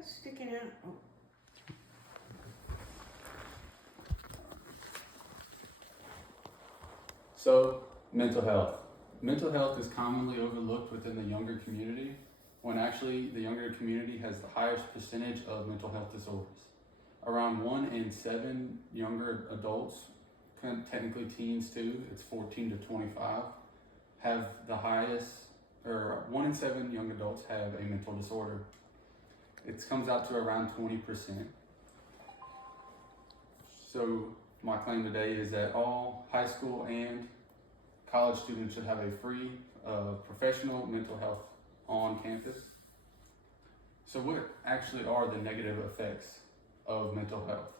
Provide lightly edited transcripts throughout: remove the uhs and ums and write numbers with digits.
that's sticking out. Oh. So, mental health. Mental health is commonly overlooked within the younger community, when actually the younger community has the highest percentage of mental health disorders. Around 1 in 7 younger adults, technically teens too, it's 14 to 25, have the highest, or 1 in 7 young adults have a mental disorder. It comes out to around 20%. So my claim today is that all high school and college students should have a free professional mental health on campus. So what actually are the negative effects of mental health?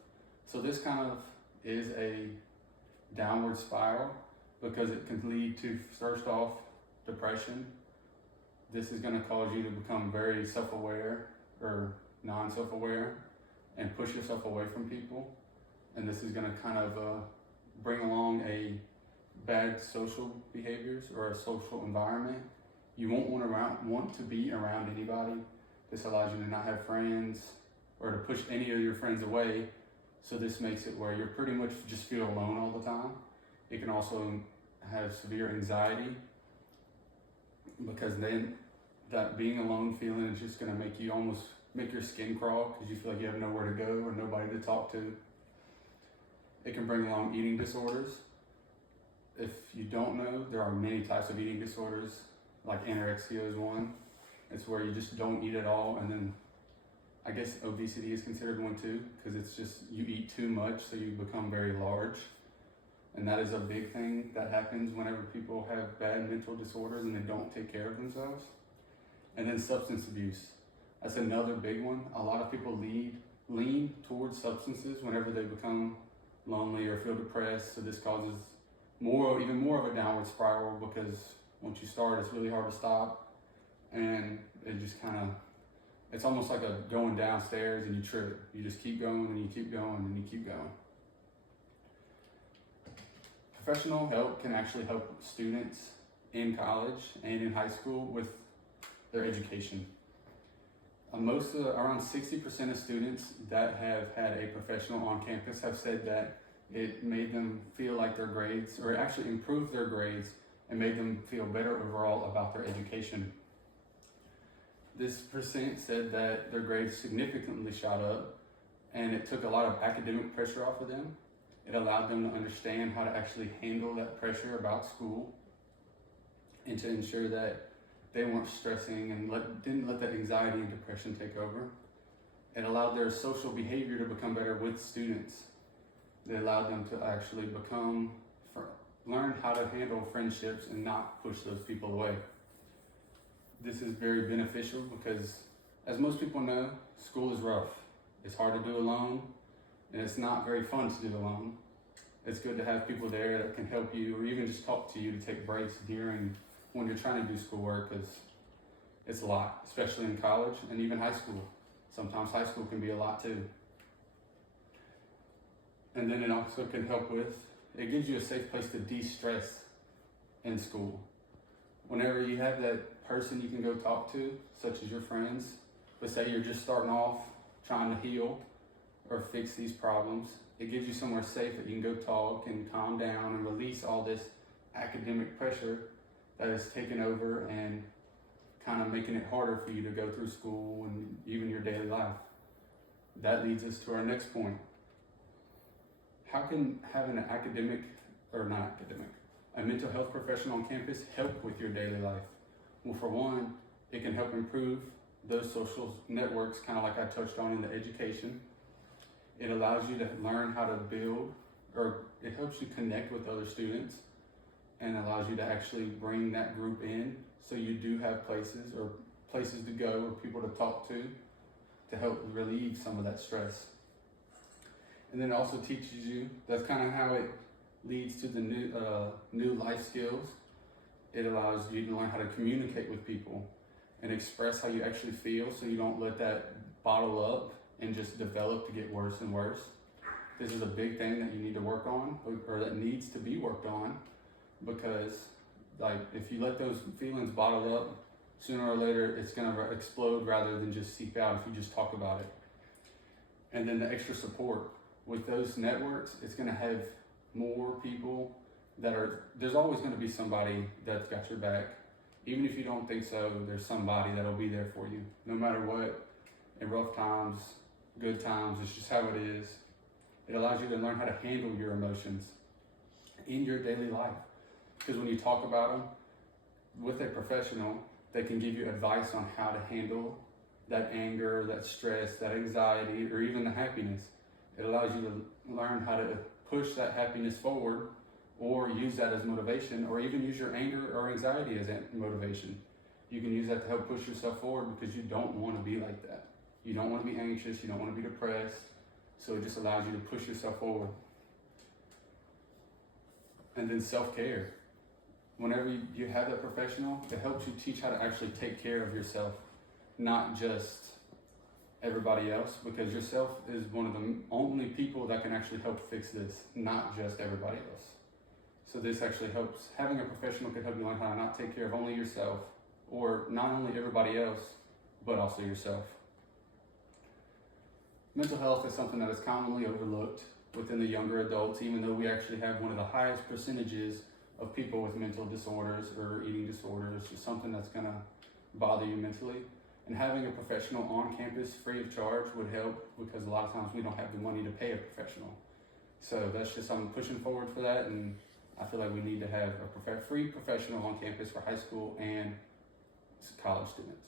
So this kind of is a downward spiral because it can lead to, first off, depression. This is going to cause you to become very self-aware or non-self-aware and push yourself away from people. And this is going to kind of bring along a bad social behaviors or a social environment. You won't want to be around anybody. This allows you to not have friends or to push any of your friends away. So this makes it where you're pretty much just feel alone all the time. It can also have severe anxiety because then that being alone feeling is just going to make you almost make your skin crawl because you feel like you have nowhere to go or nobody to talk to. It can bring along eating disorders. If you don't know, there are many types of eating disorders, like anorexia is one. It's where you just don't eat at all, and then I guess obesity is considered one too, because it's just you eat too much, so you become very large. And that is a big thing that happens whenever people have bad mental disorders and they don't take care of themselves. And then substance abuse. That's another big one. A lot of people lean towards substances whenever they become lonely or feel depressed. So this causes even more of a downward spiral because once you start, it's really hard to stop. And it just it's almost like a going downstairs and you trip. You just keep going and you keep going and you keep going. Professional help can actually help students in college and in high school with their education. Around 60% of students that have had a professional on campus have said that it made them feel like their grades, or actually improved their grades and made them feel better overall about their education. This percent said that their grades significantly shot up and it took a lot of academic pressure off of them. It allowed them to understand how to actually handle that pressure about school and to ensure that they weren't stressing and didn't let that anxiety and depression take over. It allowed their social behavior to become better with students. It allowed them to actually learn how to handle friendships and not push those people away. This is very beneficial because, as most people know, school is rough. It's hard to do alone, and it's not very fun to do alone. It's good to have people there that can help you or even just talk to you to take breaks when you're trying to do schoolwork, because it's a lot, especially in college and even high school. Sometimes high school can be a lot too. And then it also can it gives you a safe place to de-stress in school. Whenever you have that person you can go talk to, such as your friends, but say you're just starting off trying to heal or fix these problems, it gives you somewhere safe that you can go talk and calm down and release all this academic pressure that is taking over and kind of making it harder for you to go through school and even your daily life. That leads us to our next point. How can having a mental health professional on campus help with your daily life? Well, for one, it can help improve those social networks, kind of like I touched on in the education. It allows you to learn how to build, or it helps you connect with other students and allows you to actually bring that group in so you do have places to go or people to talk to help relieve some of that stress. And then it also teaches you, that's kind of how it leads to the new life skills. It allows you to learn how to communicate with people and express how you actually feel so you don't let that bottle up and just develop to get worse and worse. This is a big thing that you need to work on, or that needs to be worked on, because if you let those feelings bottle up, sooner or later it's going to explode rather than just seep out if you just talk about it. And then the extra support with those networks, it's going to have more people there's always going to be somebody that's got your back. Even if you don't think so, there's somebody that'll be there for you no matter what. In rough times, good times, it's just how it is. It allows you to learn how to handle your emotions in your daily life. Because when you talk about them with a professional, they can give you advice on how to handle that anger, that stress, that anxiety, or even the happiness. It allows you to learn how to push that happiness forward, or use that as motivation, or even use your anger or anxiety as motivation. You can use that to help push yourself forward because you don't want to be like that. You don't want to be anxious, you don't want to be depressed, so it just allows you to push yourself forward. And then self-care. Whenever you have that professional, it helps you teach how to actually take care of yourself, not just everybody else, because yourself is one of the only people that can actually help fix this, not just everybody else. So this actually helps. Having a professional can help you learn how to not take care of only yourself, or not only everybody else, but also yourself. Mental health is something that is commonly overlooked within the younger adults, even though we actually have one of the highest percentages of people with mental disorders or eating disorders, just something that's going to bother you mentally. And having a professional on campus free of charge would help, because a lot of times we don't have the money to pay a professional. So that's just, I'm pushing forward for that, and I feel like we need to have a free professional on campus for high school and college students.